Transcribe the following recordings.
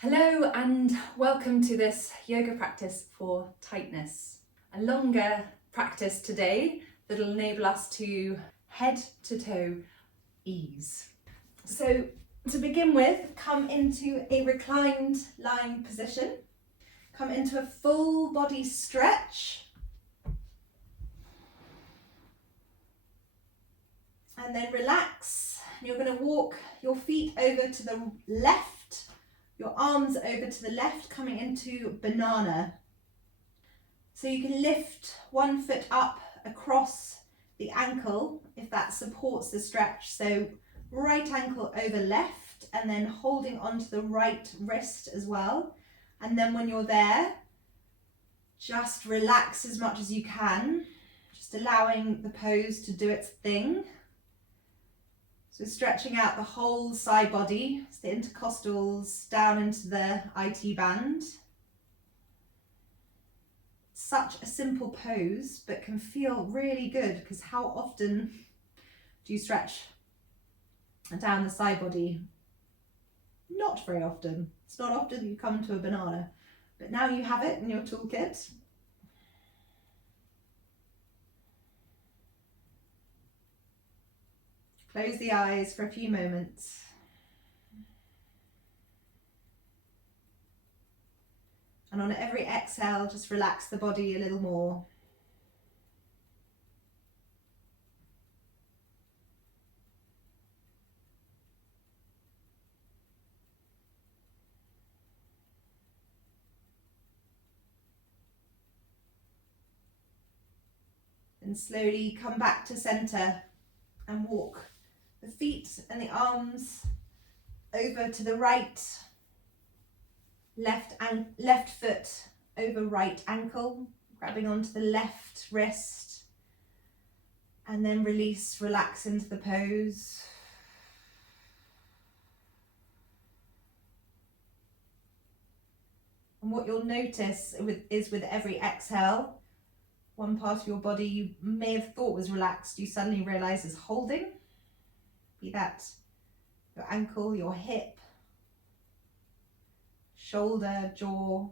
Hello and welcome to this yoga practice for tightness. A longer practice today that will enable us to head to toe ease. So to begin with, come into a reclined lying position. Come into a full body stretch. And then relax. You're going to walk your feet over to the left, your arms over to the left, coming into banana. So you can lift one foot up across the ankle if that supports the stretch. So right ankle over left, and then holding onto the right wrist as well. And then when you're there, just relax as much as you can, just allowing the pose to do its thing. So stretching out the whole side body, so the intercostals down into the IT band. Such a simple pose, but can feel really good, because how often do you stretch down the side body? Not very often. It's not often you come to a banana, but now you have it in your toolkit. Close the eyes for a few moments. And on every exhale, just relax the body a little more. And slowly come back to center and walk the feet and the arms over to the right, left foot over right ankle, grabbing onto the left wrist, and then release, relax into the pose. And what you'll notice is with every exhale, one part of your body you may have thought was relaxed, you suddenly realize is holding. Be that your ankle, your hip, shoulder, jaw.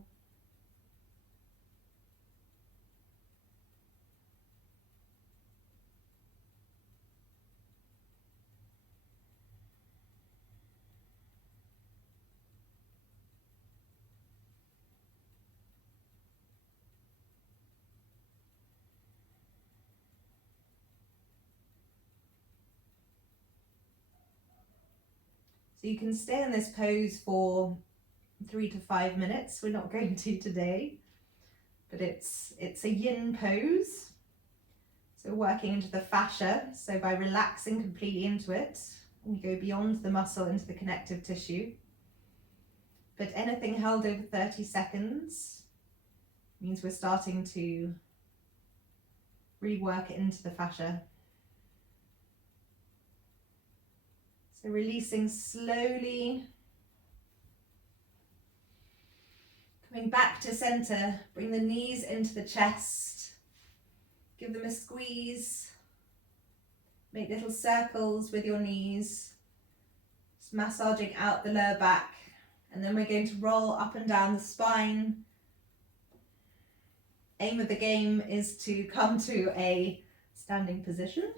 So you can stay in this pose for 3 to 5 minutes. We're not going to today, but it's a yin pose. So working into the fascia. So by relaxing completely into it, you go beyond the muscle into the connective tissue. But anything held over 30 seconds means we're starting to really work it into the fascia. So releasing slowly, coming back to center, bring the knees into the chest, give them a squeeze, make little circles with your knees, just massaging out the lower back, and then we're going to roll up and down the spine. Aim of the game is to come to a standing position,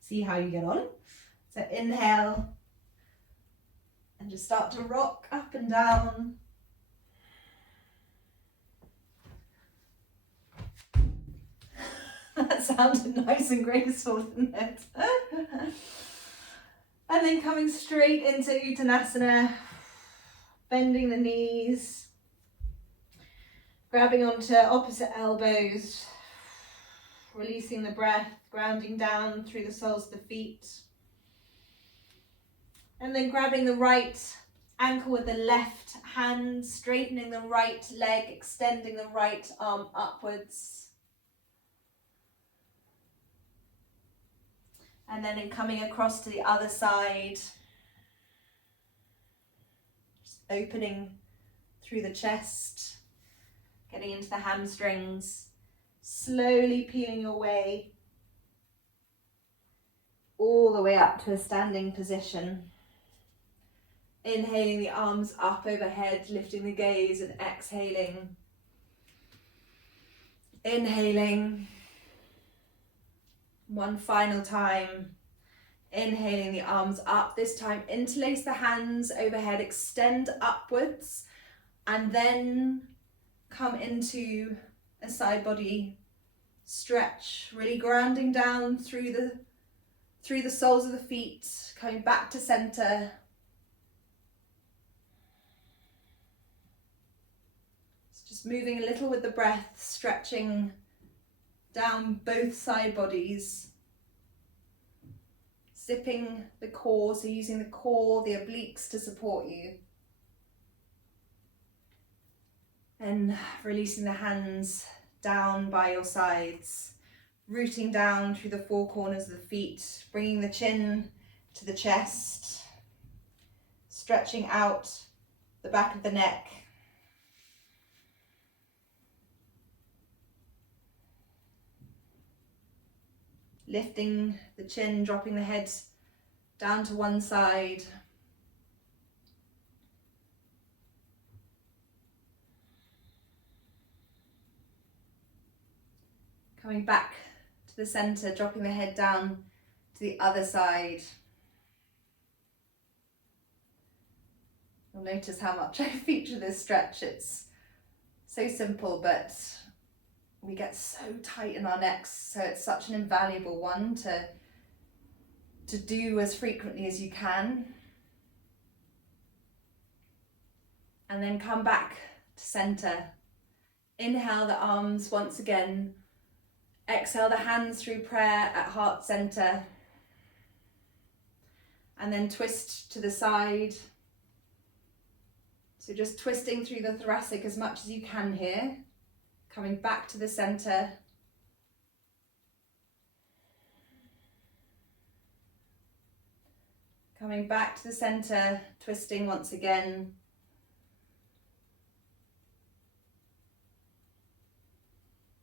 see how you get on. So inhale, and just start to rock up and down. That sounded nice and graceful, didn't it? And then coming straight into Uttanasana, bending the knees, grabbing onto opposite elbows, releasing the breath, grounding down through the soles of the feet. And then grabbing the right ankle with the left hand, straightening the right leg, extending the right arm upwards. And then coming across to the other side, just opening through the chest, getting into the hamstrings, slowly peeling your way all the way up to a standing position. Inhaling the arms up overhead, lifting the gaze, and exhaling. Inhaling. One final time. Inhaling the arms up. This time interlace the hands overhead, extend upwards, and then come into a side body stretch, really grounding down through the soles of the feet, coming back to center. Just moving a little with the breath, stretching down both side bodies. Zipping the core, so using the core, the obliques to support you. And releasing the hands down by your sides. Rooting down through the four corners of the feet, bringing the chin to the chest. Stretching out the back of the neck. Lifting the chin, dropping the head down to one side. Coming back to the center, dropping the head down to the other side. You'll notice how much I feature this stretch. It's so simple, but we get so tight in our necks, so it's such an invaluable one to do as frequently as you can. And then come back to center. Inhale the arms once again. Exhale the hands through prayer at heart center. And then twist to the side. So just twisting through the thoracic as much as you can here. Coming back to the center. Coming back to the center, twisting once again.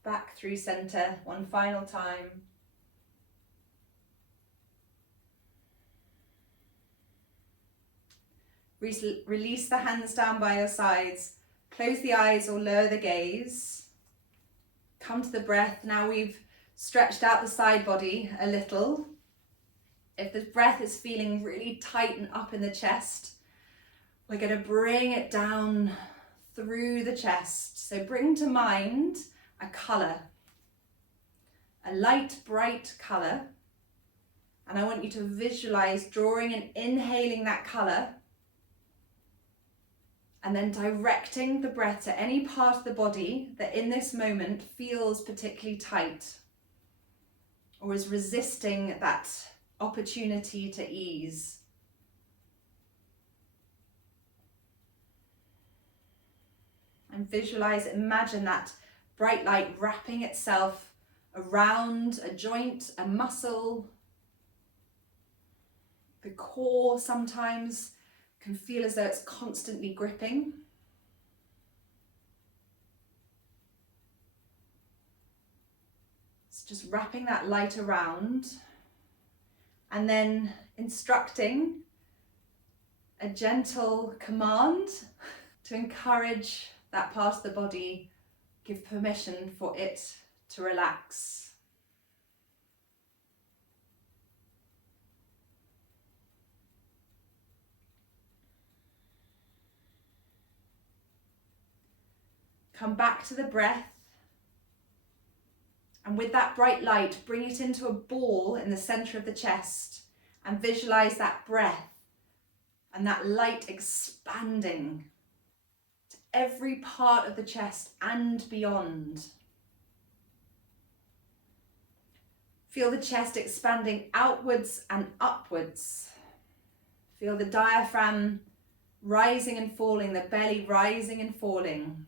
Back through center, one final time. Release the hands down by your sides. Close the eyes or lower the gaze. Come to the breath. Now we've stretched out the side body a little. If the breath is feeling really tight and up in the chest, we're going to bring it down through the chest. So bring to mind a colour, a light, bright colour. And I want you to visualise drawing and inhaling that colour and then directing the breath to any part of the body that in this moment feels particularly tight or is resisting that opportunity to ease. And visualize, imagine that bright light wrapping itself around a joint, a muscle. The core sometimes can feel as though it's constantly gripping. It's just wrapping that light around and then instructing a gentle command to encourage that part of the body, give permission for it to relax. Come back to the breath, and with that bright light, bring it into a ball in the center of the chest and visualize that breath and that light expanding to every part of the chest and beyond. Feel the chest expanding outwards and upwards. Feel the diaphragm rising and falling, the belly rising and falling.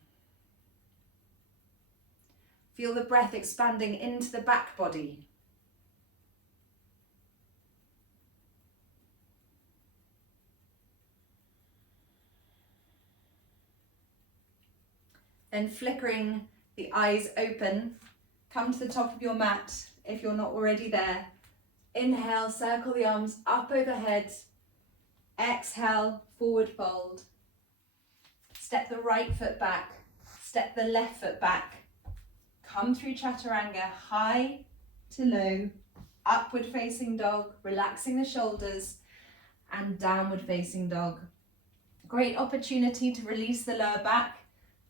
Feel the breath expanding into the back body. Then flickering the eyes open, come to the top of your mat if you're not already there. Inhale, circle the arms up overhead. Exhale, forward fold. Step the right foot back, step the left foot back. Come through chaturanga, high to low, upward facing dog, relaxing the shoulders, and downward facing dog. Great opportunity to release the lower back,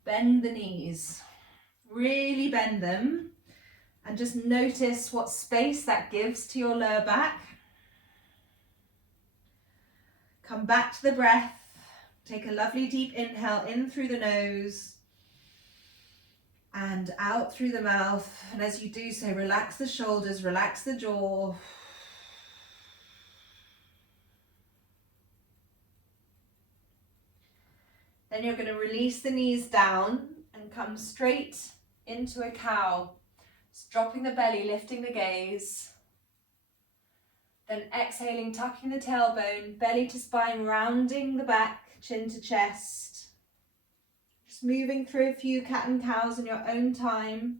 bend the knees, really bend them, and just notice what space that gives to your lower back. Come back to the breath, take a lovely deep inhale in through the nose, and out through the mouth. And as you do so, relax the shoulders, relax the jaw. Then you're going to release the knees down and come straight into a cow. Just dropping the belly, lifting the gaze. Then exhaling, tucking the tailbone, belly to spine, rounding the back, chin to chest. Just moving through a few cat and cows in your own time,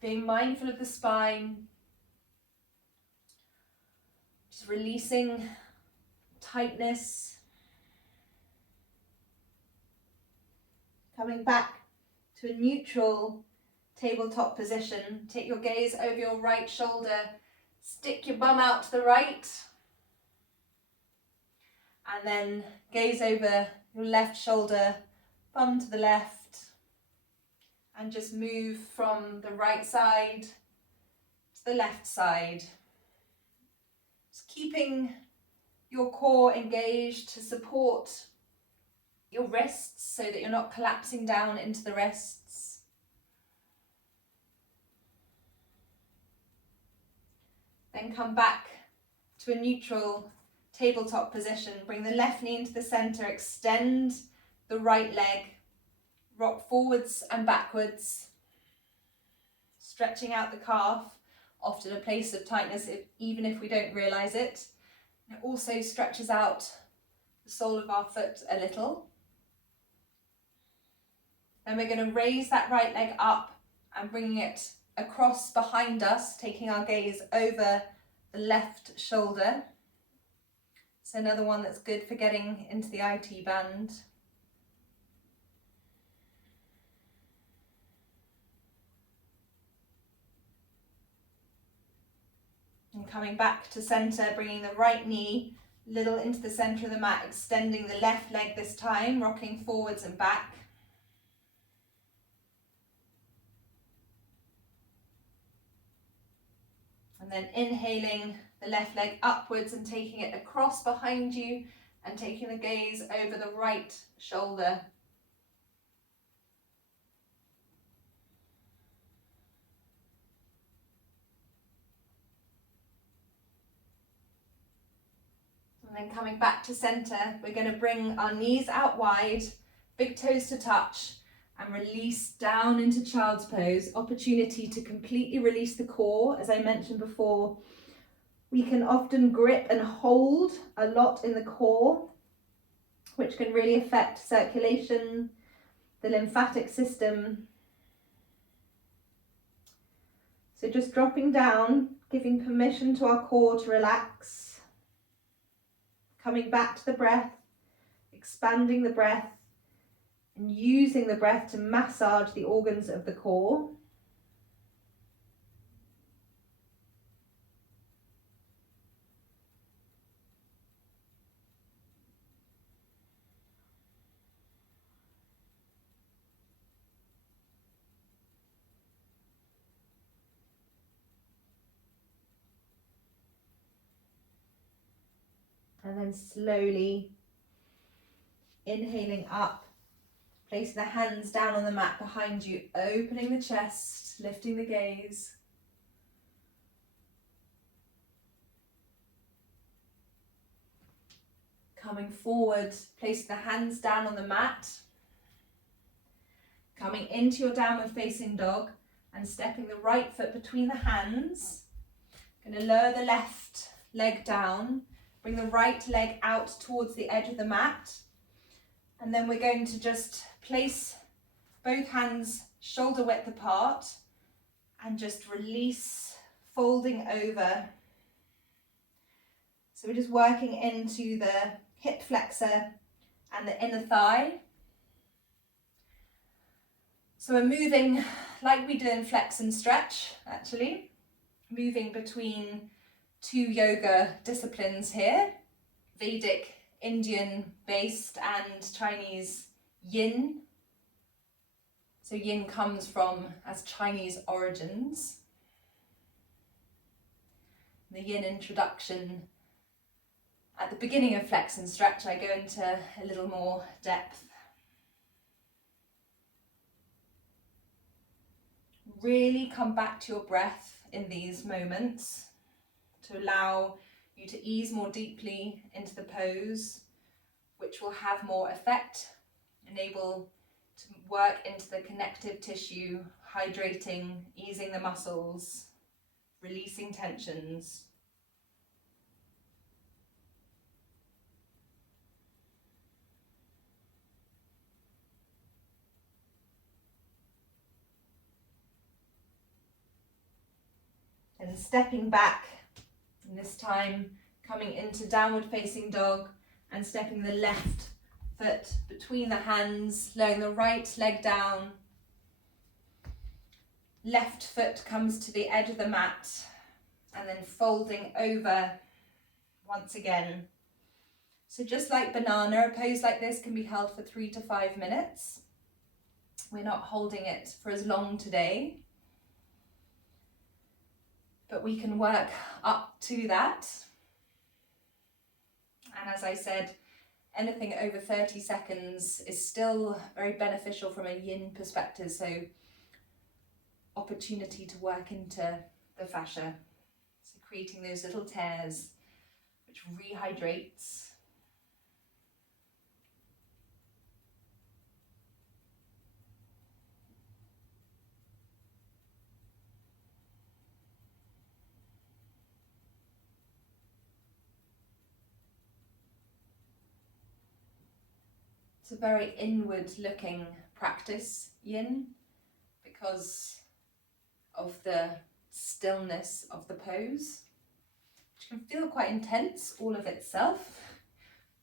being mindful of the spine, just releasing tightness, coming back to a neutral tabletop position. Take your gaze over your right shoulder, stick your bum out to the right, and then gaze over your left shoulder, bum to the left, and just move from the right side to the left side. Just keeping your core engaged to support your wrists so that you're not collapsing down into the wrists. Then come back to a neutral tabletop position. Bring the left knee into the center, extend the right leg, rock forwards and backwards, stretching out the calf, often a place of tightness even if we don't realize it. It also stretches out the sole of our foot a little. Then we're going to raise that right leg up and bringing it across behind us, taking our gaze over the left shoulder. It's another one that's good for getting into the IT band. And coming back to center, bringing the right knee a little into the center of the mat, extending the left leg this time, rocking forwards and back. And then inhaling the left leg upwards and taking it across behind you and taking the gaze over the right shoulder. And then coming back to center, we're going to bring our knees out wide, big toes to touch, and release down into child's pose. Opportunity to completely release the core. As I mentioned before, we can often grip and hold a lot in the core, which can really affect circulation, the lymphatic system. So just dropping down, giving permission to our core to relax. Coming back to the breath, expanding the breath, and using the breath to massage the organs of the core. And then slowly inhaling up, placing the hands down on the mat behind you, opening the chest, lifting the gaze. Coming forward, placing the hands down on the mat. Coming into your downward facing dog and stepping the right foot between the hands. Going to lower the left leg down. Bring the right leg out towards the edge of the mat. And then we're going to just place both hands shoulder width apart and just release, folding over. So we're just working into the hip flexor and the inner thigh. So we're moving like we do in flex and stretch, actually, moving between two yoga disciplines here, Vedic, Indian based, and Chinese yin. So yin comes from as Chinese origins. The yin introduction at the beginning of flex and stretch, I go into a little more depth. Really come back to your breath in these moments to allow you to ease more deeply into the pose, which will have more effect, enable to work into the connective tissue, hydrating, easing the muscles, releasing tensions. And stepping back, and this time coming into downward facing dog and stepping the left foot between the hands, lowering the right leg down. Left foot comes to the edge of the mat and then folding over once again. So just like banana, a pose like this can be held for 3 to 5 minutes. We're not holding it for as long today, but we can work up to that. And as I said, anything over 30 seconds is still very beneficial from a yin perspective, so opportunity to work into the fascia. So creating those little tears, which rehydrates. It's a very inward looking practice, yin, because of the stillness of the pose, which can feel quite intense all of itself.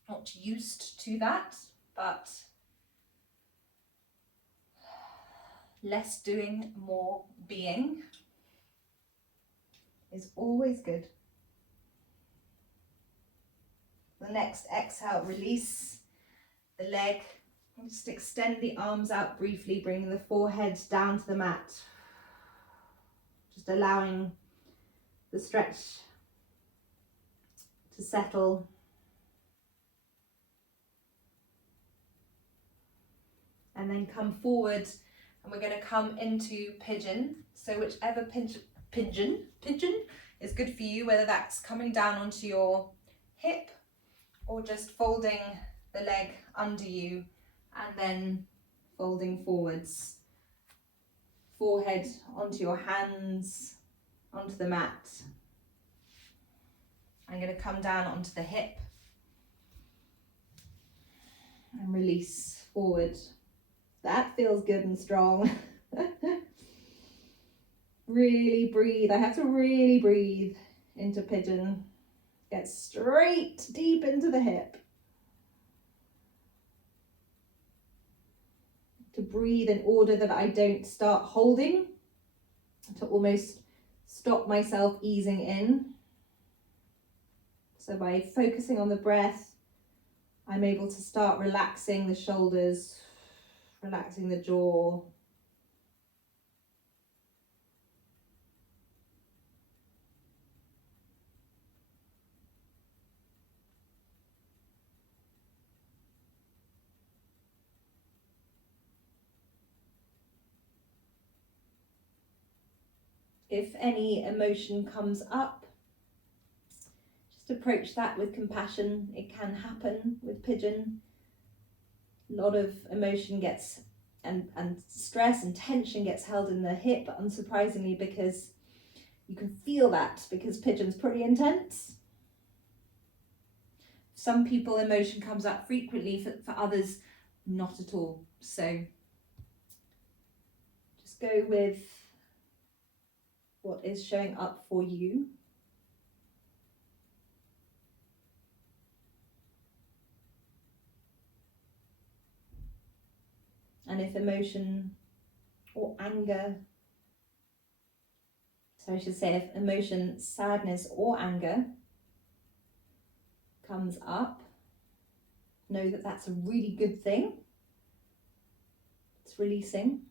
Not used to that, but less doing, more being is always good. The next exhale, release the leg. Just extend the arms out briefly, bringing the forehead down to the mat. Just allowing the stretch to settle. And then come forward, and we're going to come into pigeon. So whichever pigeon is good for you, whether that's coming down onto your hip or just folding the leg under you and then folding forwards. Forehead onto your hands, onto the mat. I'm going to come down onto the hip and release forward. That feels good and strong. Really breathe. I have to really breathe into pigeon. Get straight deep into the hip. To breathe in order that I don't start holding, to almost stop myself easing in. So by focusing on the breath, I'm able to start relaxing the shoulders, relaxing the jaw. If any emotion comes up, just approach that with compassion. It can happen with pigeon. A lot of emotion gets and stress and tension gets held in the hip, unsurprisingly, because you can feel that, because pigeon's pretty intense. Some people, emotion comes up frequently, for others, not at all. So just go with what is showing up for you. And if emotion or anger, so I should say if emotion, sadness or anger comes up, know that that's a really good thing. It's releasing.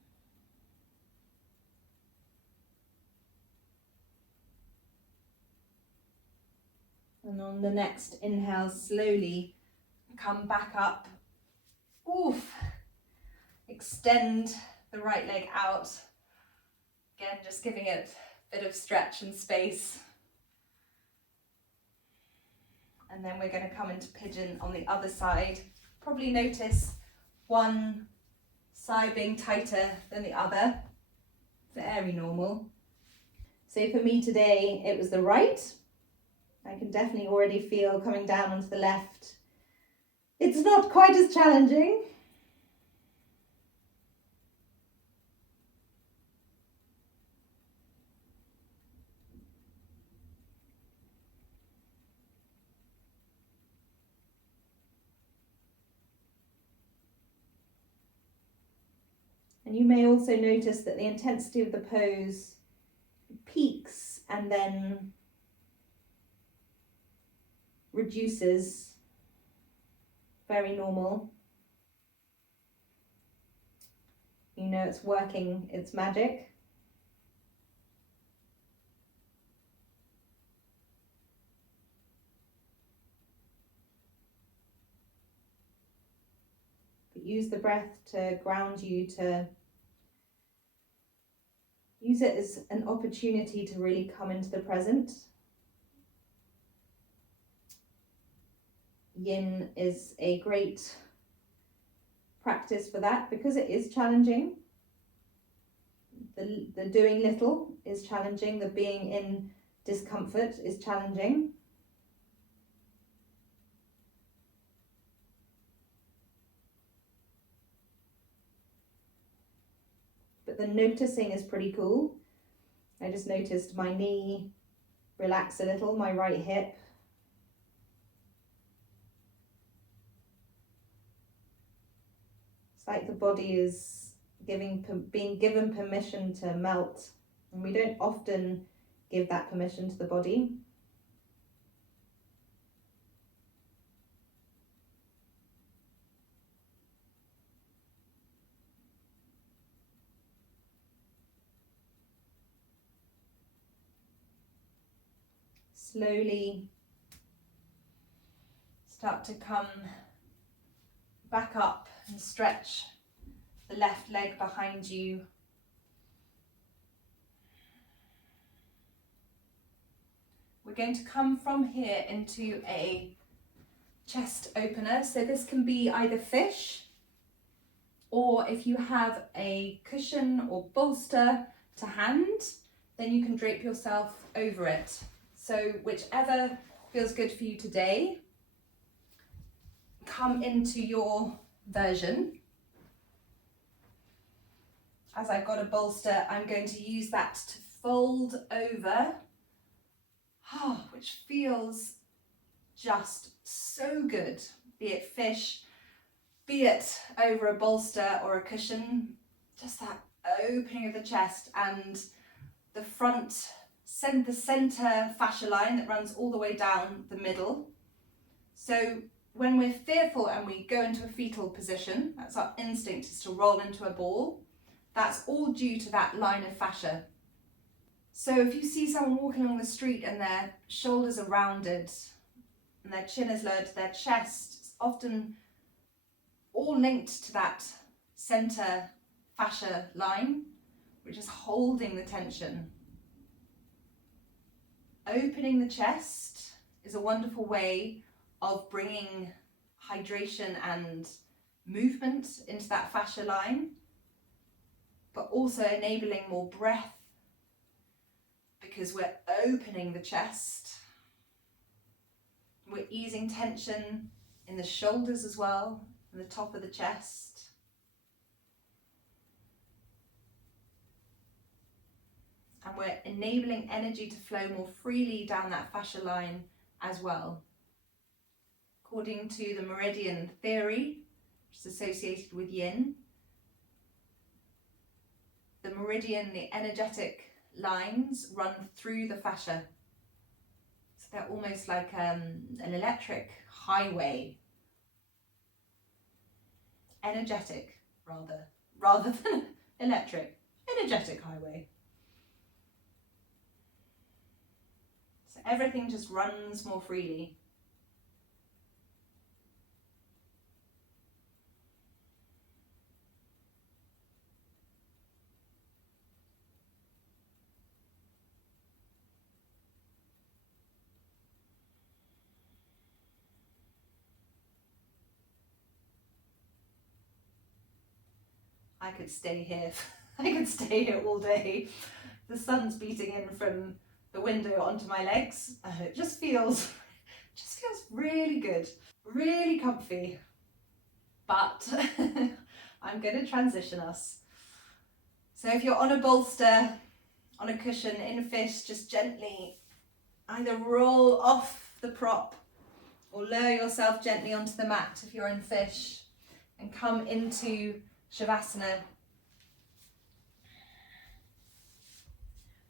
And on the next inhale, slowly come back up. Oof. Extend the right leg out. Again, just giving it a bit of stretch and space. And then we're going to come into pigeon on the other side. Probably notice one side being tighter than the other. Very normal. So for me today, it was the right. I can definitely already feel coming down onto the left. It's not quite as challenging. And you may also notice that the intensity of the pose peaks and then reduces. Very normal. You know it's working its magic. But use the breath to ground you, to use it as an opportunity to really come into the present. Yin is a great practice for that because it is challenging. The doing little is challenging. The being in discomfort is challenging. But the noticing is pretty cool. I just noticed my knee relax a little, my right hip. It's like the body is being given permission to melt, and we don't often give that permission to the body. Slowly start to come back up and stretch the left leg behind you. We're going to come from here into a chest opener. So this can be either fish, or if you have a cushion or bolster to hand, then you can drape yourself over it. So whichever feels good for you today, come into your version. As I've got a bolster, I'm going to use that to fold over, which feels just so good, be it fish, be it over a bolster or a cushion, just that opening of the chest and the front, the center fascia line that runs all the way down the middle. So when we're fearful and we go into a fetal position, that's our instinct, is to roll into a ball. That's all due to that line of fascia. So if you see someone walking along the street and their shoulders are rounded and their chin is lowered to their chest, it's often all linked to that center fascia line, which is holding the tension. Opening the chest is a wonderful way of bringing hydration and movement into that fascia line, but also enabling more breath because we're opening the chest. We're easing tension in the shoulders as well, and the top of the chest. And we're enabling energy to flow more freely down that fascia line as well. According to the meridian theory, which is associated with yin, the meridian, the energetic lines run through the fascia. So they're almost like an electric highway. Energetic, rather than electric. Energetic highway. So everything just runs more freely. I could stay here. I could stay here all day. The sun's beating in from the window onto my legs, and it just feels really good, really comfy. But I'm going to transition us. So if you're on a bolster, on a cushion, in fish, just gently either roll off the prop or lower yourself gently onto the mat if you're in fish, and come into Shavasana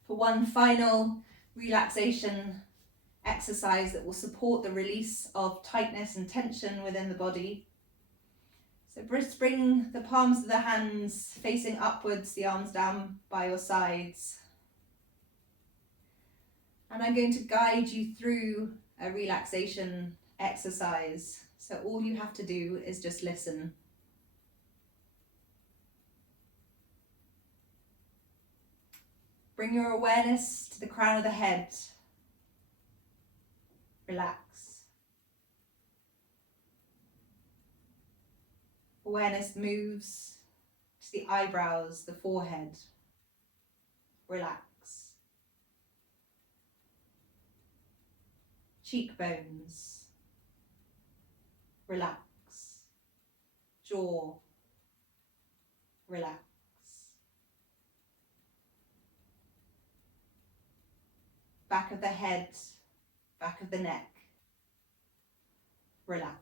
for one final relaxation exercise that will support the release of tightness and tension within the body. So just bring the palms of the hands facing upwards, the arms down by your sides. And I'm going to guide you through a relaxation exercise. So all you have to do is just listen. Bring your awareness to the crown of the head. Relax. Awareness moves to the eyebrows, the forehead. Relax. Cheekbones. Relax. Jaw. Relax. Back of the head, back of the neck. Relax.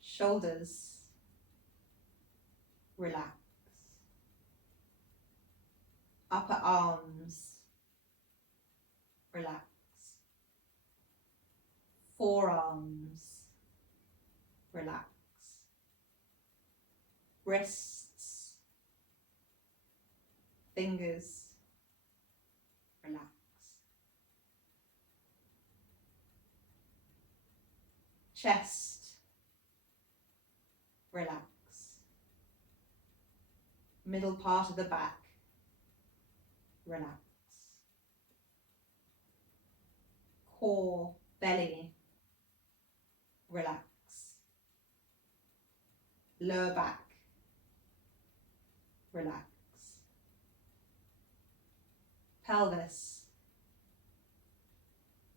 Shoulders. Relax. Upper arms. Relax. Forearms. Relax. Wrists. Fingers. Relax. Chest. Relax. Middle part of the back. Relax. Core, belly. Relax. Lower back. Relax. Pelvis.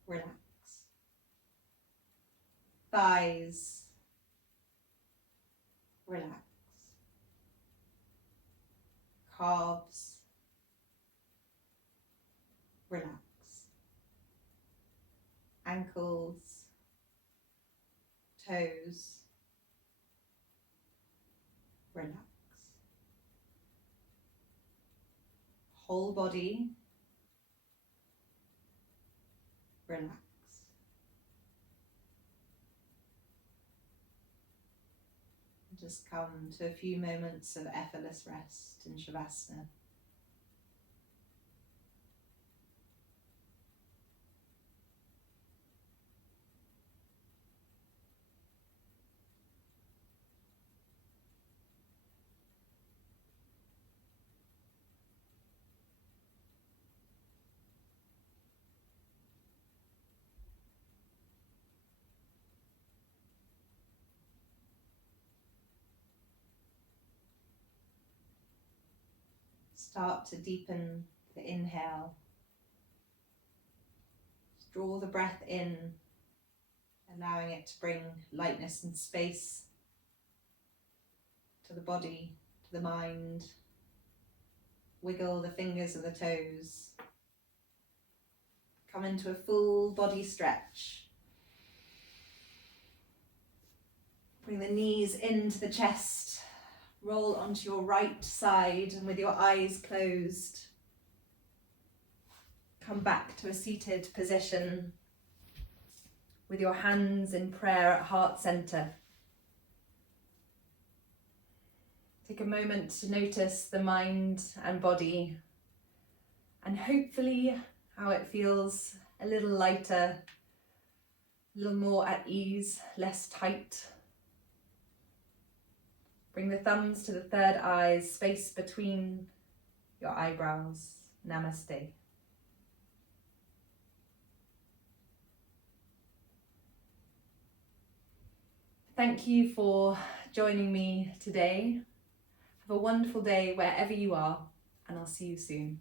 Relax. Thighs. Relax. Calves. Relax. Ankles. Toes. Relax. Whole body. Relax. Just come to a few moments of effortless rest in Shavasana. Start to deepen the inhale. Just draw the breath in, allowing it to bring lightness and space to the body, to the mind. Wiggle the fingers and the toes. Come into a full body stretch. Bring the knees into the chest. Roll onto your right side and with your eyes closed, come back to a seated position with your hands in prayer at heart center. Take a moment to notice the mind and body, and hopefully how it feels a little lighter, a little more at ease, less tight. Bring the thumbs to the third eye, space between your eyebrows. Namaste. Thank you for joining me today. Have a wonderful day wherever you are, and I'll see you soon.